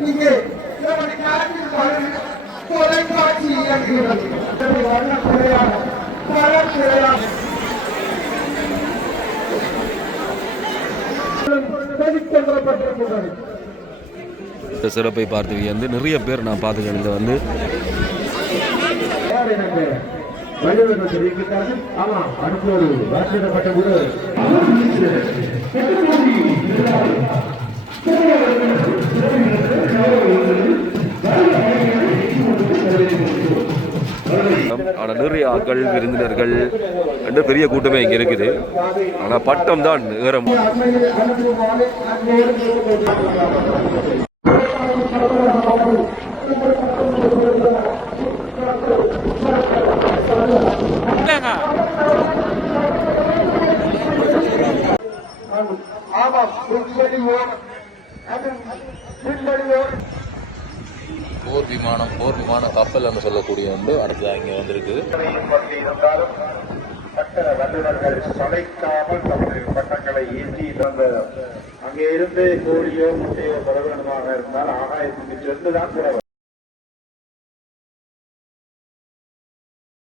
இங்கே நமது நாட்டில் தொலைக்காட்சி இயங்குகிறது இந்த சிறப்பை பார்த்து வியந்து நிறைய பேர் நான் பார்த்துக்கிட்டு வந்து யார் எனக்கு வள்ளுவர் ஆமா அடுப்போடு வாசிடப்பட்ட கூட ஆனால் நிறைய ஆட்கள் விருந்தினர்கள் ரெண்டு பெரிய கூட்டமே இங்கே இருக்குது. ஆனால் பட்டம் தான் ஏற ஆமாம் போர் விமானம் போர் விமான கப்பல் என்று சொல்லக்கூடிய வந்து அடுத்ததாக இங்கே வந்திருக்கு இருந்தாலும் பட்ட வல்லுநர்கள் சளைக்காமல் தமது பட்டங்களை ஏற்றி தந்த அங்கே இருந்து கோழியோ முட்டையோ பெற வேண்டுமாக இருந்தால் ஆகாயத்துக்கு சென்றுதான் பெற